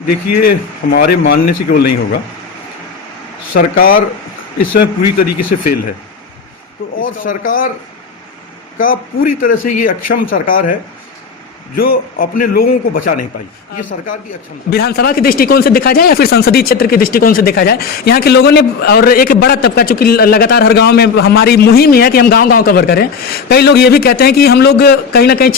देखिए, हमारे मानने से केवल नहीं होगा। सरकार इस समय पूरी तरीके से फेल है। तो और सरकार का पूरी तरह से ये अक्षम सरकार है जो अपने लोगों को बचा नहीं पाई। ये सरकार की अक्षमता। विधानसभा के दृष्टिकोण से देखा जाए या फिर संसदीय क्षेत्र के दृष्टिकोण से देखा जाए, यहाँ के लोगों ने और एक बड़ा तबका, चूंकि लगातार हर गांव में हमारी मुहिम ही है कि हम गांव-गांव कवर करें। कई लोग ये भी कहते हैं कि हम लोग कहीं ना कहीं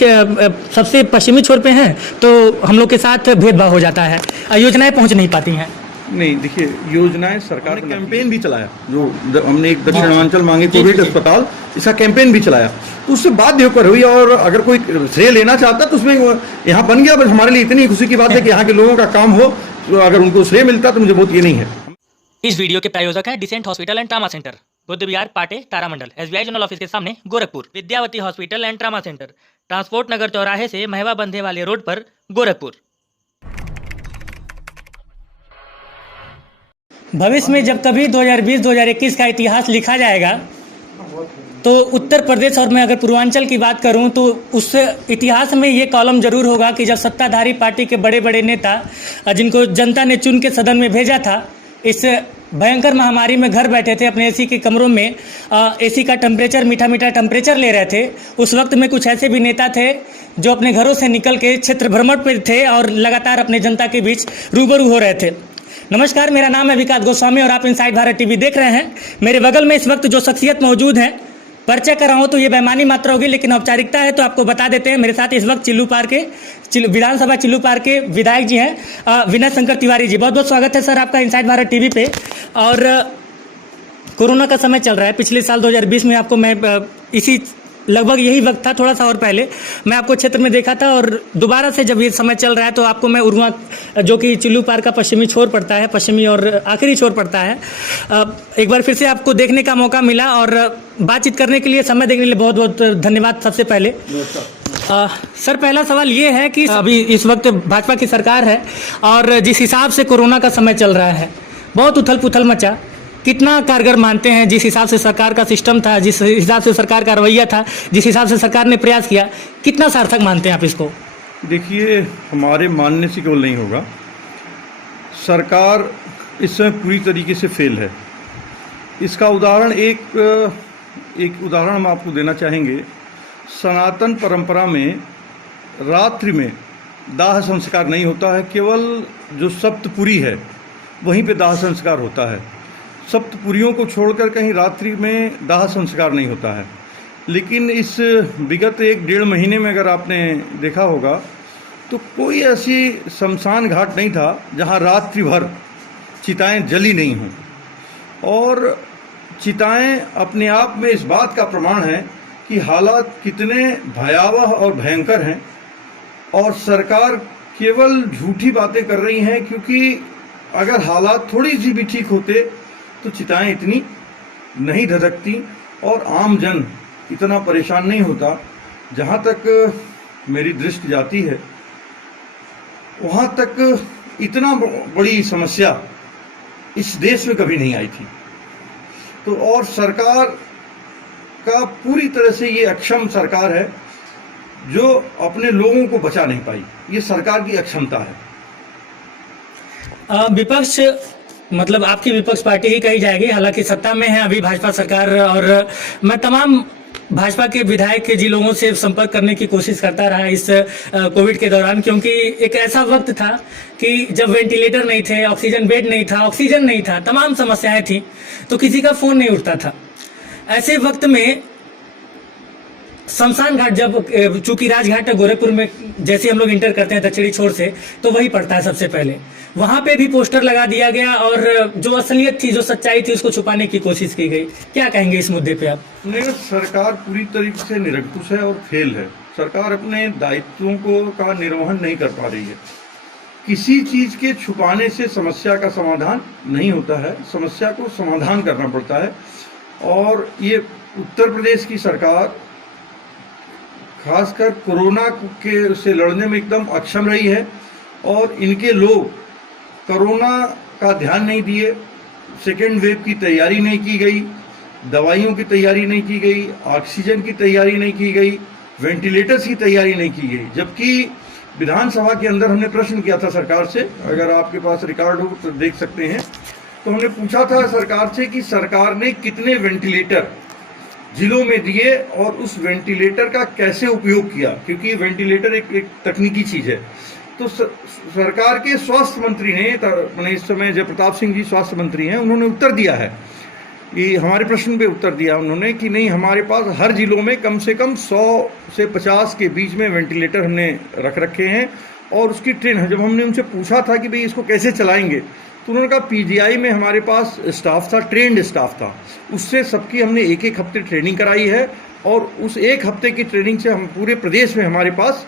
सबसे पश्चिमी छोर पे हैं, तो हम लोग के साथ भेदभाव हो जाता है, योजनाएं पहुँच नहीं पाती हैं। नहीं, देखिए, योजनाएं सरकार ने कैंपेन भी चलाया। जो हमने एक दक्षिणांचल मांगे कोविड अस्पताल, इसका कैंपेन भी चलाया, तो उससे बाध्य होकर हुई। और अगर कोई श्रेय लेना चाहता तो उसमें यहाँ बन गया। बस हमारे लिए इतनी खुशी की बात है कि यहाँ के लोगों का काम हो, तो अगर उनको श्रेय मिलता तो मुझे बहुत ये नहीं है। इस वीडियो के प्रायोजक हैं decent hospital and trauma centre, Buddha Vihar, पाटे, तारामंडल, SBI जनरल ऑफिस के सामने, Gorakhpur. Vidyavati hospital and trauma centre, transport Nagar चौराहे से महवा बंधे वाले रोड पर, गोरखपुर। भविष्य में जब कभी 2020-2021 का इतिहास लिखा जाएगा तो उत्तर प्रदेश, और मैं अगर पूर्वांचल की बात करूं तो उस इतिहास में ये कॉलम जरूर होगा कि जब सत्ताधारी पार्टी के बड़े बड़े नेता, जिनको जनता ने चुन के सदन में भेजा था, इस भयंकर महामारी में घर बैठे थे अपने एसी के कमरों में, एसी का टेम्परेचर, मीठा मीठा टेम्परेचर ले रहे थे। उस वक्त में कुछ ऐसे भी नेता थे जो अपने घरों से निकल के क्षेत्र भ्रमण पर थे और लगातार अपने जनता के बीच रूबरू हो रहे थे। नमस्कार, मेरा नाम है विकास गोस्वामी और आप इनसाइड भारत टीवी देख रहे हैं। मेरे बगल में इस वक्त जो शख्सियत मौजूद हैं, परिचय कर रहा हूँ तो ये बेईमानी मात्रा होगी, लेकिन औपचारिकता है तो आपको बता देते हैं। मेरे साथ इस वक्त विधानसभा चिल्लूपार के विधायक जी हैं, विनय शंकर तिवारी जी। बहुत बहुत स्वागत है सर आपका इनसाइड भारत टीवी पे। और कोरोना का समय चल रहा है। पिछले साल 2020 में आपको मैं इसी लगभग यही वक्त था, थोड़ा सा और पहले मैं आपको क्षेत्र में देखा था, और दोबारा से जब ये समय चल रहा है तो आपको मैं उरुआ, जो कि चिल्लूपार का पश्चिमी छोर पड़ता है, पश्चिमी और आखिरी छोर पड़ता है, एक बार फिर से आपको देखने का मौका मिला। और बातचीत करने के लिए, समय देने के लिए बहुत बहुत धन्यवाद सबसे पहले। सर, पहला सवाल ये है कि अभी इस वक्त भाजपा की सरकार है और जिस हिसाब से कोरोना का समय चल रहा है, बहुत उथल पुथल मचा, कितना कारगर मानते हैं? जिस हिसाब से सरकार का सिस्टम था, जिस हिसाब से सरकार का रवैया था, जिस हिसाब से सरकार ने प्रयास किया, कितना सार्थक मानते हैं आप इसको? देखिए, हमारे मानने से केवल नहीं होगा। सरकार इस समय पूरी तरीके से फेल है। इसका उदाहरण एक उदाहरण हम आपको देना चाहेंगे। सनातन परंपरा में रात्रि में दाह संस्कार नहीं होता है, केवल जो सप्तपुरी है वहीं पे दाह संस्कार होता है। सप्तपुरियों को छोड़कर कहीं रात्रि में दाह संस्कार नहीं होता है। लेकिन इस विगत 1-1.5 महीने में अगर आपने देखा होगा तो कोई ऐसी शमशान घाट नहीं था जहां रात्रि भर चिताएं जली नहीं हों। और चिताएं अपने आप में इस बात का प्रमाण है कि हालात कितने भयावह और भयंकर हैं। और सरकार केवल झूठी बातें कर रही हैं, क्योंकि अगर हालात थोड़ी सी भी ठीक होते तो चिताएं इतनी नहीं धधकती और आम जन इतना परेशान नहीं होता। जहाँ तक मेरी दृष्टि जाती है, वहाँ तक इतना बड़ी समस्या इस देश में कभी नहीं आई थी। तो और सरकार का पूरी तरह से ये अक्षम सरकार है जो अपने लोगों को बचा नहीं पाई। ये सरकार की अक्षमता है। विपक्ष, मतलब आपकी विपक्ष पार्टी ही कही जाएगी, हालांकि सत्ता में है अभी भाजपा सरकार, और मैं तमाम भाजपा के विधायक के जी लोगों से संपर्क करने की कोशिश करता रहा इस कोविड के दौरान, क्योंकि एक ऐसा वक्त था कि जब वेंटिलेटर नहीं थे, ऑक्सीजन बेड नहीं था, ऑक्सीजन नहीं था, तमाम समस्याएं थी, तो किसी का फोन नहीं उठता था। ऐसे वक्त में शमशान घाट, जब चूंकि राजघाट गोरखपुर में जैसे हम लोग इंटर करते हैं दक्षिणी छोर से, तो वही पड़ता है सबसे पहले, वहां पे भी पोस्टर लगा दिया गया और जो असलियत थी, जो सच्चाई थी, उसको छुपाने की कोशिश की गई। क्या कहेंगे इस मुद्दे पे आप? नहीं, सरकार पूरी तरीके से निरंकुश है और फेल है। सरकार अपने दायित्वों का निर्वहन नहीं कर पा रही है। किसी चीज के छुपाने से समस्या का समाधान नहीं होता है, समस्या को समाधान करना पड़ता है। और ये उत्तर प्रदेश की सरकार खासकर कोरोना के से लड़ने में एकदम अक्षम रही है। और इनके लोग कोरोना का ध्यान नहीं दिए, सेकेंड वेव की तैयारी नहीं की गई, दवाइयों की तैयारी नहीं की गई, ऑक्सीजन की तैयारी नहीं की गई, वेंटिलेटर्स की तैयारी नहीं की गई। जबकि विधानसभा के अंदर हमने प्रश्न किया था सरकार से, अगर आपके पास रिकॉर्ड हो तो देख सकते हैं। तो हमने पूछा था सरकार से कि सरकार ने कितने वेंटिलेटर जिलों में दिए और उस वेंटिलेटर का कैसे उपयोग किया, क्योंकि वेंटिलेटर एक तकनीकी चीज है। तो सरकार के स्वास्थ्य मंत्री ने, इस समय जयप्रताप सिंह जी स्वास्थ्य मंत्री हैं, उन्होंने उत्तर दिया है कि हमारे प्रश्न पे उत्तर दिया उन्होंने कि नहीं, हमारे पास हर जिलों में कम से कम 100 से 50 के बीच में वेंटिलेटर हमने रख रखे हैं और उसकी ट्रेन। जब हमने उनसे पूछा था कि भाई इसको कैसे चलाएंगे, तो उन्होंने कहा पीजीआई में हमारे पास स्टाफ था, ट्रेंड स्टाफ था, उससे सबकी हमने एक एक हफ्ते ट्रेनिंग कराई है और उस एक हफ्ते की ट्रेनिंग से हम पूरे प्रदेश में हमारे पास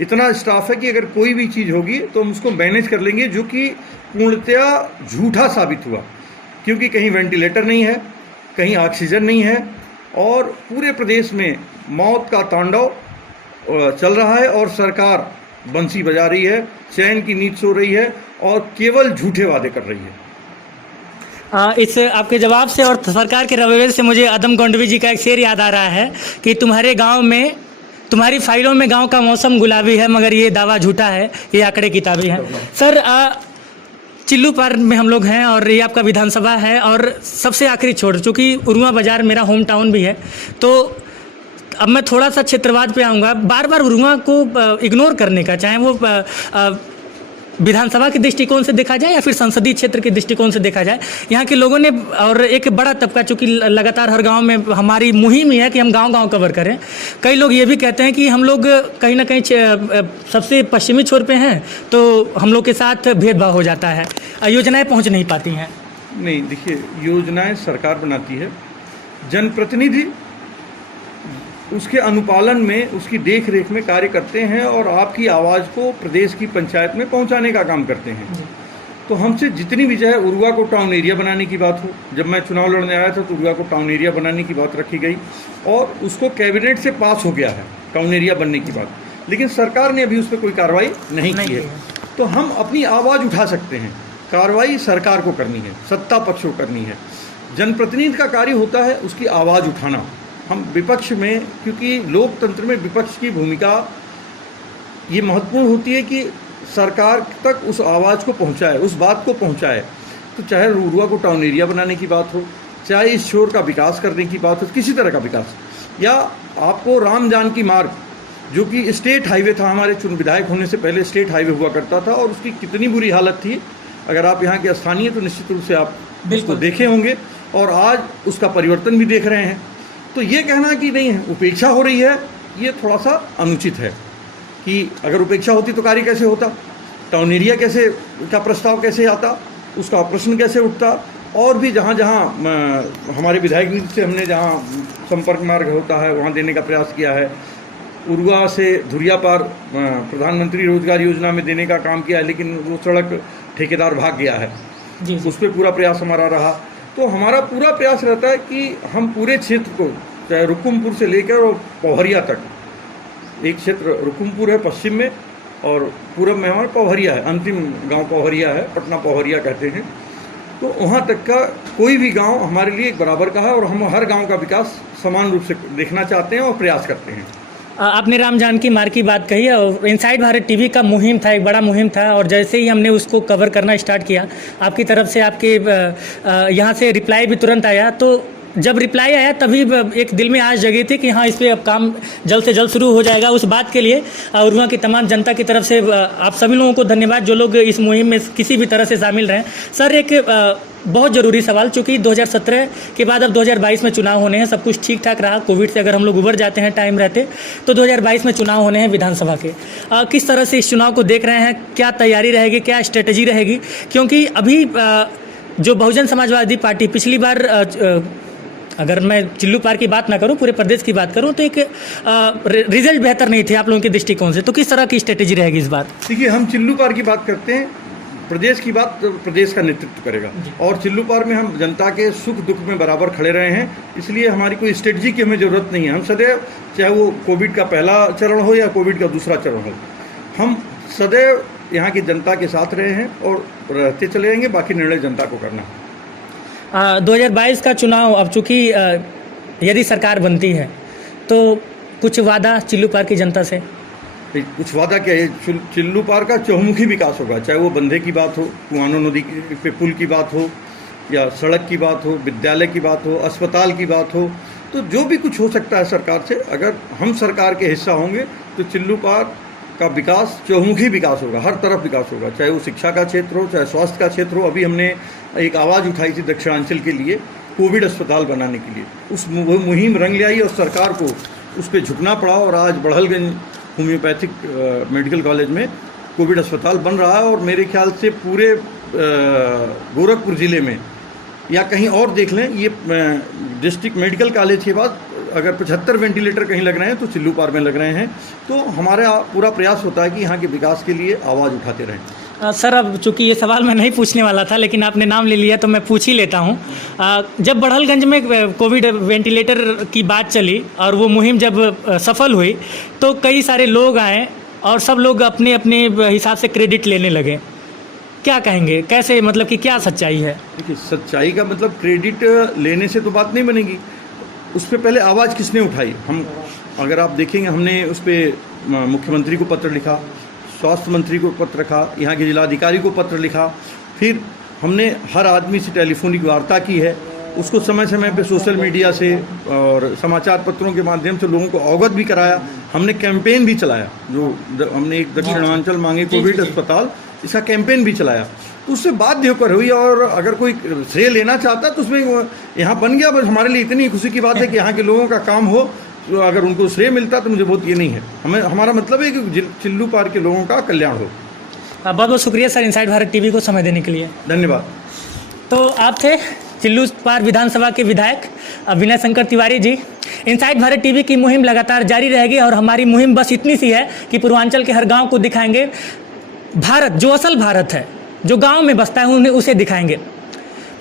इतना स्टाफ है कि अगर कोई भी चीज़ होगी तो हम उसको मैनेज कर लेंगे, जो कि पूर्णतया झूठा साबित हुआ, क्योंकि कहीं वेंटिलेटर नहीं है, कहीं ऑक्सीजन नहीं है और पूरे प्रदेश में मौत का तांडव चल रहा है और सरकार बंसी बजा रही है, चैन की नींद सो रही है और केवल झूठे वादे कर रही है। इस आपके जवाब से और सरकार के रवैये से मुझे अदम गोंडवी जी का एक शेर याद आ रहा है कि तुम्हारे गांव में, तुम्हारी फाइलों में गांव का मौसम गुलाबी है मगर ये दावा झूठा है, ये आंकड़े किताबी है। सर, चिल्लू पार में हम लोग हैं और ये आपका विधानसभा है और सबसे आखिरी छोर, चूँकि उरुआ बाज़ार मेरा होम टाउन भी है, तो अब मैं थोड़ा सा क्षेत्रवाद पे आऊँगा। बार बार उरुआ को इग्नोर करने का, चाहे वो विधानसभा के दृष्टिकोण से देखा जाए या फिर संसदीय क्षेत्र के दृष्टिकोण से देखा जाए, यहाँ के लोगों ने और एक बड़ा तबका, चूँकि लगातार हर गांव में हमारी मुहिम ही है कि हम गांव-गांव कवर करें। कई लोग ये भी कहते हैं कि हम लोग कहीं ना कहीं सबसे पश्चिमी छोर पे हैं तो हम लोग के साथ भेदभाव हो जाता है, योजनाएं पहुँच नहीं पाती हैं। नहीं, देखिए, योजनाएं सरकार बनाती है, जनप्रतिनिधि उसके अनुपालन में, उसकी देख रेख में कार्य करते हैं और आपकी आवाज़ को प्रदेश की पंचायत में पहुंचाने का काम करते हैं। तो हमसे जितनी भी चाहे उरुआ को टाउन एरिया बनाने की बात हो, जब मैं चुनाव लड़ने आया था तो उरुआ को टाउन एरिया बनाने की बात रखी गई और उसको कैबिनेट से पास हो गया है टाउन एरिया बनने की बात, लेकिन सरकार ने अभी उस पर कोई कार्रवाई नहीं की है। तो हम अपनी आवाज़ उठा सकते हैं, कार्रवाई सरकार को करनी है, सत्ता पक्ष को करनी है। जनप्रतिनिधि का कार्य होता है उसकी आवाज़ उठाना। हम विपक्ष में, क्योंकि लोकतंत्र में विपक्ष की भूमिका ये महत्वपूर्ण होती है कि सरकार तक उस आवाज़ को पहुंचाए, उस बात को पहुंचाए। तो चाहे उरुआ को टाउन एरिया बनाने की बात हो, चाहे इस शोर का विकास करने की बात हो, किसी तरह का विकास, या आपको राम जानकी मार्ग, जो कि स्टेट हाईवे था, हमारे विधायक होने से पहले स्टेट हाईवे हुआ करता था और उसकी कितनी बुरी हालत थी, अगर आप यहाँ के स्थानीय तो निश्चित रूप से आप बिल्कुल देखे होंगे और आज उसका परिवर्तन भी देख रहे हैं। तो ये कहना कि नहीं उपेक्षा हो रही है, ये थोड़ा सा अनुचित है कि अगर उपेक्षा होती तो कार्य कैसे होता, टाउन एरिया कैसे का प्रस्ताव कैसे आता, उसका प्रश्न कैसे उठता। और भी जहाँ जहाँ हमारे विधायक निधि से हमने जहाँ संपर्क मार्ग होता है वहाँ देने का प्रयास किया है, उरुआ से धुरिया पार प्रधानमंत्री रोजगार योजना में देने का काम किया है, लेकिन वो सड़क ठेकेदार भाग गया है जी। उस पर पूरा प्रयास हमारा रहा। तो हमारा पूरा प्रयास रहता है कि हम पूरे क्षेत्र को, चाहे रुकुमपुर से लेकर और पौहरिया तक, एक क्षेत्र रुकुमपुर है पश्चिम में और पूरब में हमारा पौहरिया है, अंतिम गांव पौहरिया है, पटना पौहरिया कहते हैं। तो वहाँ तक का कोई भी गांव हमारे लिए एक बराबर का है और हम हर गांव का विकास समान रूप से देखना चाहते हैं और प्रयास करते हैं। आपने राम जानकी मार्ग की बात कही और इनसाइड भारत टीवी का मुहिम था, एक बड़ा मुहिम था और जैसे ही हमने उसको कवर करना स्टार्ट किया, आपकी तरफ से आपके यहाँ से रिप्लाई भी तुरंत आया। तो जब रिप्लाई आया तभी एक दिल में आस जगी थी कि हाँ, इस पर अब काम जल्द से जल्द शुरू हो जाएगा। उस बात के लिए उरुआ की तमाम जनता की तरफ से आप सभी लोगों को धन्यवाद जो लोग इस मुहिम में किसी भी तरह से शामिल रहे। सर, एक बहुत ज़रूरी सवाल, चूँकि 2017 के बाद अब 2022 में चुनाव होने हैं, सब कुछ ठीक ठाक रहा, कोविड से अगर हम लोग उबर जाते हैं टाइम रहते, तो 2022 में चुनाव होने हैं विधानसभा के। किस तरह से इस चुनाव को देख रहे हैं, क्या तैयारी रहेगी, क्या स्ट्रेटजी रहेगी? क्योंकि अभी जो बहुजन समाजवादी पार्टी पिछली बार, अगर मैं चिल्लू पार की बात ना करूं, पूरे प्रदेश की बात करूं, तो एक रिजल्ट बेहतर नहीं थे आप लोगों के दृष्टिकोण से। तो किस तरह की स्ट्रेटेजी रहेगी इस बार? देखिए, हम चिल्लू पार की बात करते हैं, प्रदेश की बात प्रदेश का नेतृत्व करेगा और चिल्लू पार में हम जनता के सुख दुख में बराबर खड़े रहे हैं, इसलिए हमारी कोई स्ट्रेटजी की हमें ज़रूरत नहीं है। हम सदैव, चाहे वो कोविड का पहला चरण हो या कोविड का दूसरा चरण हो, हम सदैव यहाँ की जनता के साथ रहे हैं और रहते चले जाएंगे। बाकी निर्णय जनता को करना है। 2022 का चुनाव, अब चूँकि यदि सरकार बनती है तो कुछ वादा चिल्लू पार की जनता से? कुछ वादा किया है। चिल्लू पार का चहुमुखी विकास होगा, चाहे वो बंधे की बात हो, कुआनो नदी पे पुल की बात हो, या सड़क की बात हो, विद्यालय की बात हो, अस्पताल की बात हो, तो जो भी कुछ हो सकता है सरकार से, अगर हम सरकार के हिस्सा होंगे तो चिल्लू पार का विकास चहुमुखी विकास होगा, हर तरफ विकास होगा, चाहे वो शिक्षा का क्षेत्र हो, चाहे स्वास्थ्य का क्षेत्र हो। अभी हमने एक आवाज़ उठाई थी दक्षिणांचल के लिए कोविड अस्पताल बनाने के लिए, उस मुहिम रंग ले आई और सरकार को उस पर झुकना पड़ा, और आज बढ़लगंज होम्योपैथिक मेडिकल कॉलेज में कोविड अस्पताल बन रहा है। और मेरे ख्याल से पूरे गोरखपुर ज़िले में या कहीं और देख लें, ये डिस्ट्रिक्ट मेडिकल कॉलेज के बाद अगर 75 वेंटिलेटर कहीं लग रहे हैं तो चिल्लू पार में लग रहे हैं। तो हमारा पूरा प्रयास होता है कि यहाँ के विकास के लिए आवाज़ उठाते रहें। सर, अब चूंकि ये सवाल मैं नहीं पूछने वाला था, लेकिन आपने नाम ले लिया तो मैं पूछ ही लेता हूँ। जब बढ़लगंज में कोविड वेंटिलेटर की बात चली और वो मुहिम जब सफल हुई तो कई सारे लोग आए और सब लोग अपने अपने हिसाब से क्रेडिट लेने लगे। क्या कहेंगे, कैसे, मतलब कि क्या सच्चाई है? देखिए, सच्चाई का मतलब क्रेडिट लेने से तो बात नहीं बनेगी, उस पर पहले आवाज़ किसने उठाई। हम अगर आप देखेंगे, हमने उस पर मुख्यमंत्री को पत्र लिखा, स्वास्थ्य मंत्री को पत्र लिखा, यहाँ के जिलाधिकारी को पत्र लिखा, फिर हमने हर आदमी से टेलीफोनिक वार्ता की है, उसको समय समय पे सोशल मीडिया से और समाचार पत्रों के माध्यम से लोगों को अवगत भी कराया। हमने कैंपेन भी चलाया, जो हमने एक दक्षिणांचल मांगे कोविड अस्पताल, इसका कैंपेन भी चलाया। तो उससे बाध्य होकर हुई, और अगर कोई श्रेय लेना चाहता तो उसमें यहाँ बन गया। बस हमारे लिए इतनी खुशी की बात है कि यहाँ के लोगों का काम हो, तो अगर उनको श्रेय मिलता तो मुझे बहुत ये नहीं है। हमारा मतलब है कि चिल्लू पार के लोगों का कल्याण हो। बहुत बहुत शुक्रिया सर, इनसाइड भारत टीवी को समय देने के लिए। धन्यवाद। तो आप थे चिल्लू पार विधानसभा के विधायक विनय शंकर तिवारी जी। इनसाइड भारत टीवी की मुहिम लगातार जारी रहेगी और हमारी मुहिम बस इतनी सी है कि पूर्वांचल के हर गांव को दिखाएंगे भारत, जो असल भारत है, जो गांव में बसता है, उन्हें उसे दिखाएंगे।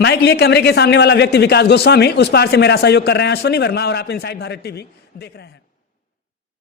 माइक लिए कैमरे के सामने वाला व्यक्ति विकास गोस्वामी, उस पार से मेरा सहयोग कर रहे हैं अश्वनी वर्मा, और आप इनसाइड भारत टीवी देख रहे हैं।